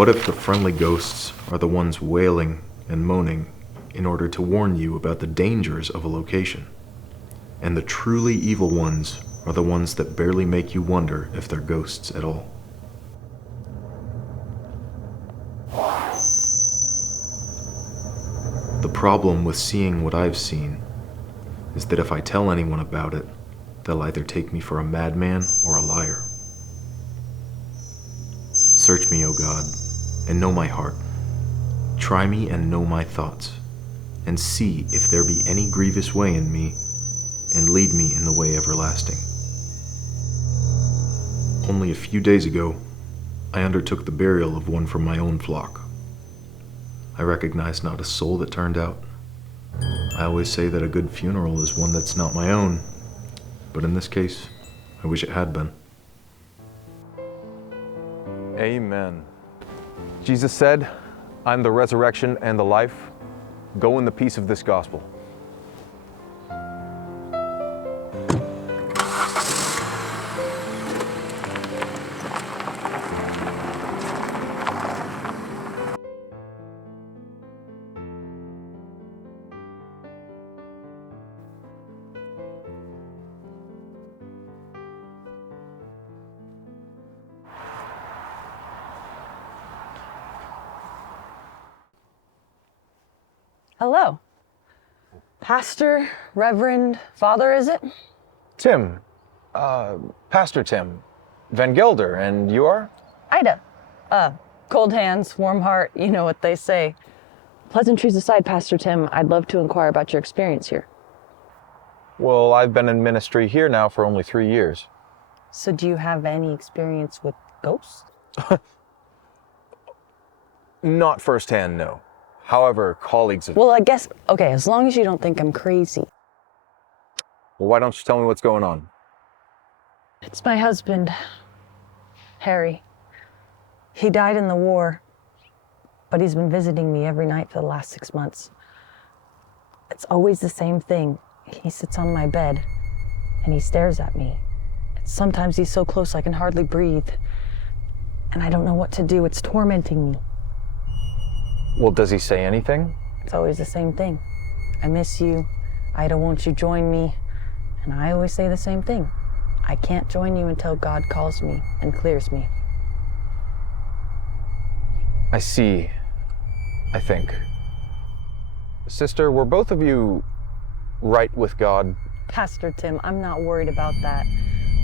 What if the friendly ghosts are the ones wailing and moaning in order to warn you about the dangers of a location, and the truly evil ones are the ones that barely make you wonder if they're ghosts at all? The problem with seeing what I've seen is that if I tell anyone about it, they'll either take me for a madman or a liar. Search me, O God, and know my heart. Try me and know my thoughts, and see if there be any grievous way in me, and lead me in the way everlasting. Only a few days ago, I undertook the burial of one from my own flock. I recognized not a soul that turned out. I always say that a good funeral is one that's not my own, but in this case, I wish it had been. Amen. Jesus said, "I'm the resurrection and the life. Go in the peace of this gospel." Hello. Pastor, Reverend, Father, is it? Tim, Pastor Tim, Van Gelder, and you are? Ida. Cold hands, warm heart, you know what they say. Pleasantries aside, Pastor Tim, I'd love to inquire about your experience here. Well, I've been in ministry here now for only 3 years. So do you have any experience with ghosts? Not firsthand, no. However, colleagues have... Well, I guess, okay, as long as you don't think I'm crazy. Well, why don't you tell me what's going on? It's my husband, Harry. He died in the war, but he's been visiting me every night for the last 6 months. It's always the same thing. He sits on my bed, and he stares at me. Sometimes he's so close I can hardly breathe, and I don't know what to do. It's tormenting me. Well, does he say anything? It's always the same thing. I miss you. Ida, won't you join me? And I always say the same thing. I can't join you until God calls me and clears me. I see, I think. Sister, were both of you right with God? Pastor Tim, I'm not worried about that.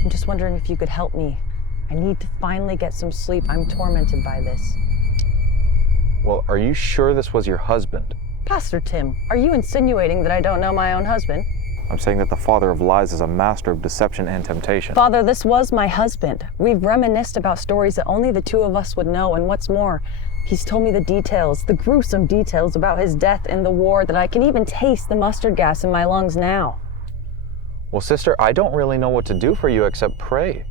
I'm just wondering if you could help me. I need to finally get some sleep. I'm tormented by this. Well, are you sure this was your husband? Pastor Tim, are you insinuating that I don't know my own husband? I'm saying that the father of lies is a master of deception and temptation. Father, this was my husband. We've reminisced about stories that only the two of us would know, and what's more, he's told me the details, the gruesome details about his death in the war, that I can even taste the mustard gas in my lungs now. Well, sister, I don't really know what to do for you except pray.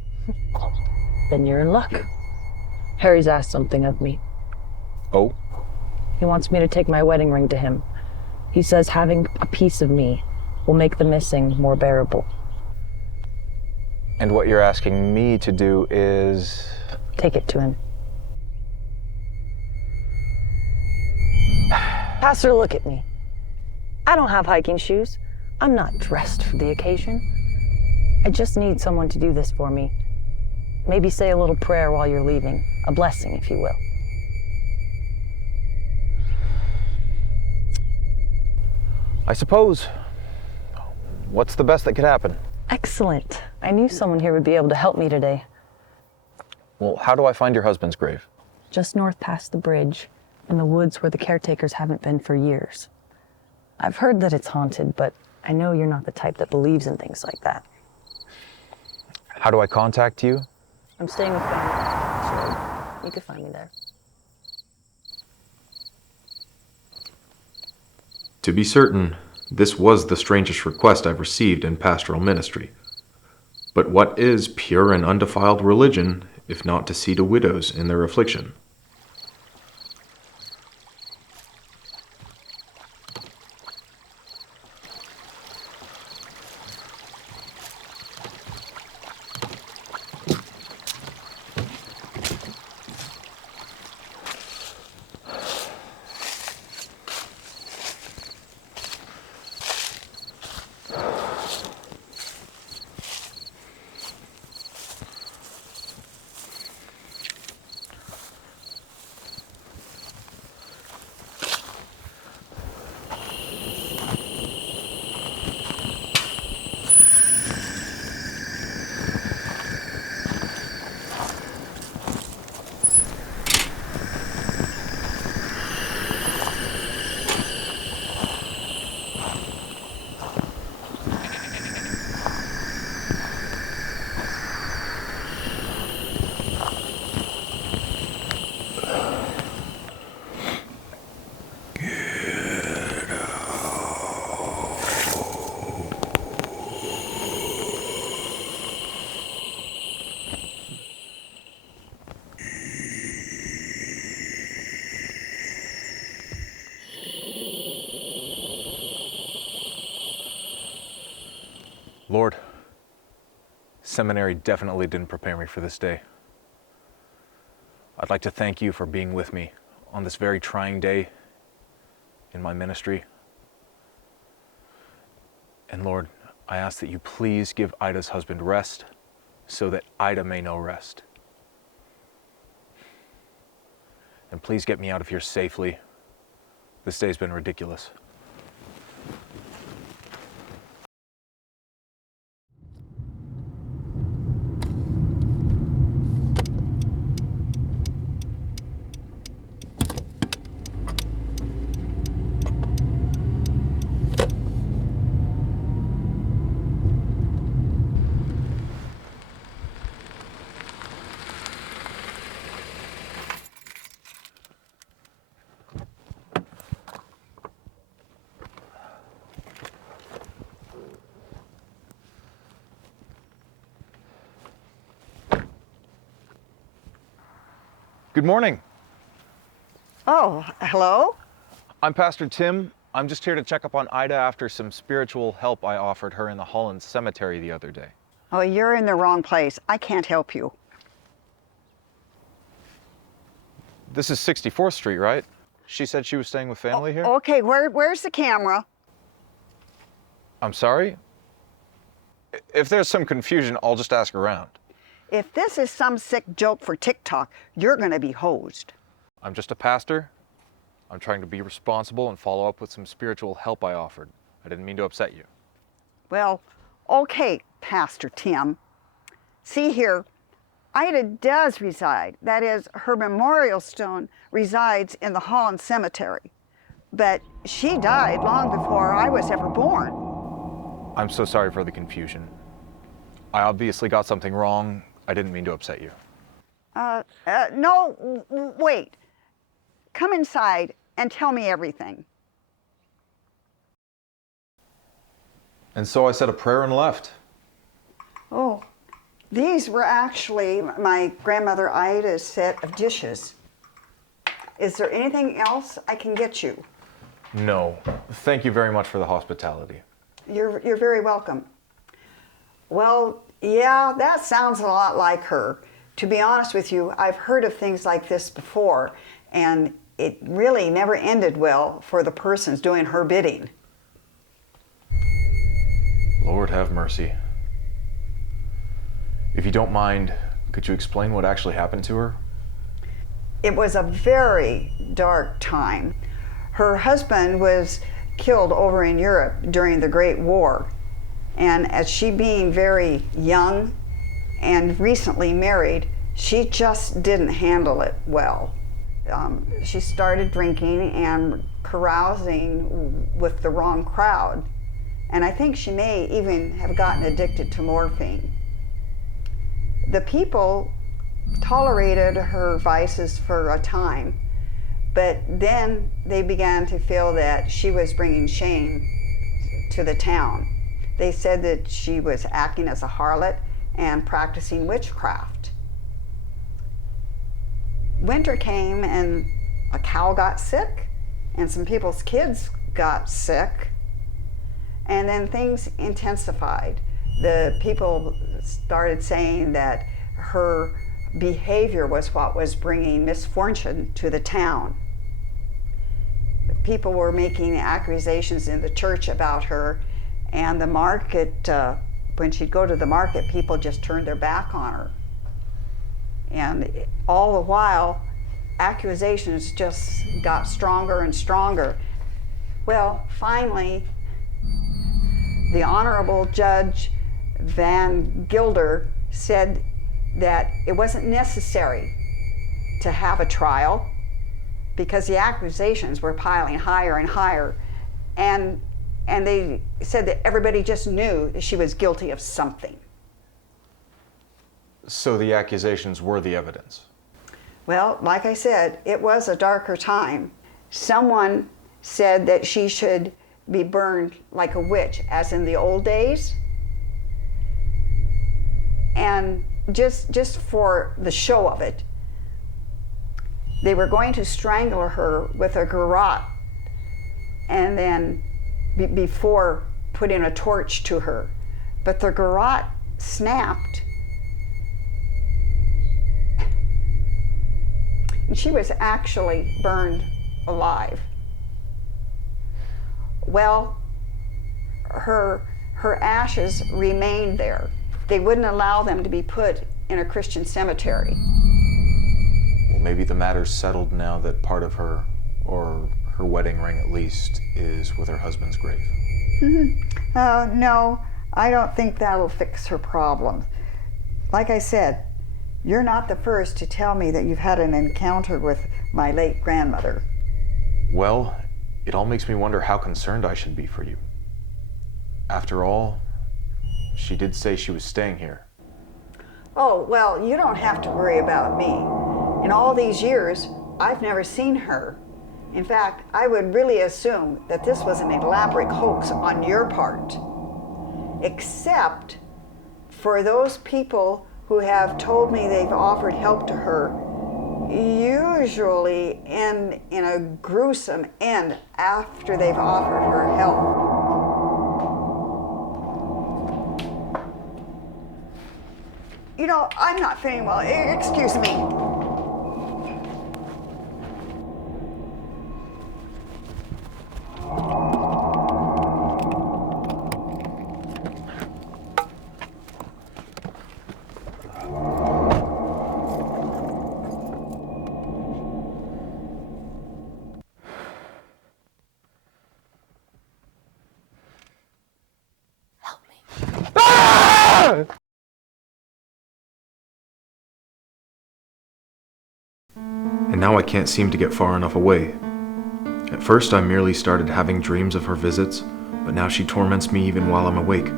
Then you're in luck. Harry's asked something of me. Oh? He wants me to take my wedding ring to him. He says having a piece of me will make the missing more bearable. And what you're asking me to do is... Take it to him. Pastor, look at me. I don't have hiking shoes. I'm not dressed for the occasion. I just need someone to do this for me. Maybe say a little prayer while you're leaving. A blessing, if you will. I suppose. What's the best that could happen? Excellent. I knew someone here would be able to help me today. Well, how do I find your husband's grave? Just north past the bridge, in the woods where the caretakers haven't been for years. I've heard that it's haunted, but I know you're not the type that believes in things like that. How do I contact you? I'm staying with family, so you can find me there. To be certain, this was the strangest request I've received in pastoral ministry. But what is pure and undefiled religion, if not to see to widows in their affliction? Lord, seminary definitely didn't prepare me for this day. I'd like to thank you for being with me on this very trying day in my ministry. And Lord, I ask that you please give Ida's husband rest so that Ida may know rest. And please get me out of here safely. This day's been ridiculous. Good morning. Oh, hello? I'm Pastor Tim. I'm just here to check up on Ida after some spiritual help I offered her in the Holland Cemetery the other day. Oh, you're in the wrong place. I can't help you. This is 64th Street, right? She said she was staying with family here? Okay, where's the camera? I'm sorry? If there's some confusion, I'll just ask around. If this is some sick joke for TikTok, you're gonna be hosed. I'm just a pastor. I'm trying to be responsible and follow up with some spiritual help I offered. I didn't mean to upset you. Well, okay, Pastor Tim. See here, Ida does reside. That is, her memorial stone resides in the Holland Cemetery. But she died long before I was ever born. I'm so sorry for the confusion. I obviously got something wrong. I didn't mean to upset you. No, wait. Come inside and tell me everything. And so I said a prayer and left. Oh, these were actually my grandmother Ida's set of dishes. Is there anything else I can get you? No. Thank you very much for the hospitality. You're very welcome. Well, yeah, that sounds a lot like her. To be honest with you, I've heard of things like this before, and it really never ended well for the persons doing her bidding. Lord have mercy. If you don't mind, could you explain what actually happened to her? It was a very dark time. Her husband was killed over in Europe during the Great War. And as she being very young and recently married, she just didn't handle it well. She started drinking and carousing with the wrong crowd. And I think she may even have gotten addicted to morphine. The people tolerated her vices for a time, but then they began to feel that she was bringing shame to the town. They said that she was acting as a harlot and practicing witchcraft. Winter came and a cow got sick and some people's kids got sick, and then things intensified. The people started saying that her behavior was what was bringing misfortune to the town. People were making accusations in the church about her, and the market, when she'd go to the market, people just turned their back on her. And all the while, accusations just got stronger and stronger. Well, finally, the Honorable Judge Van Gilder said that it wasn't necessary to have a trial because the accusations were piling higher and higher. And they said that everybody just knew that she was guilty of something. So the accusations were the evidence? Well, like I said, it was a darker time. Someone said that she should be burned like a witch, as in the old days. And just for the show of it, they were going to strangle her with a garrote and then before putting a torch to her. but the garrote snapped. And she was actually burned alive. Well, her ashes remained there. They wouldn't allow them to be put in a Christian cemetery. Well, maybe the matter's settled now that part of her, or her wedding ring at least, is with her husband's grave. No, I don't think that'll fix her problems. Like I said, you're not the first to tell me that you've had an encounter with my late grandmother. Well, it all makes me wonder how concerned I should be for you. After all, she did say she was staying here. Oh, well, you don't have to worry about me. In all these years, I've never seen her. In fact, I would really assume that this was an elaborate hoax on your part. Except for those people who have told me they've offered help to her, usually end in a gruesome end after they've offered her help. You know, I'm not feeling well. Excuse me. And now I can't seem to get far enough away. At first I merely started having dreams of her visits, but now she torments me even while I'm awake.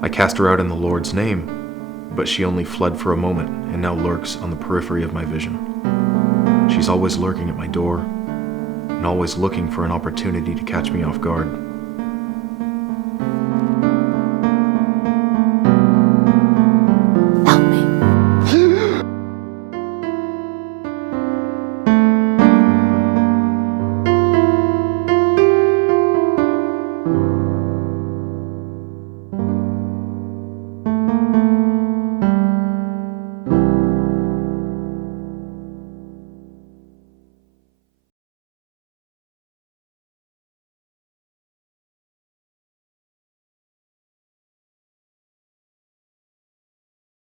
I cast her out in the Lord's name, but she only fled for a moment and now lurks on the periphery of my vision. She's always lurking at my door and always looking for an opportunity to catch me off guard.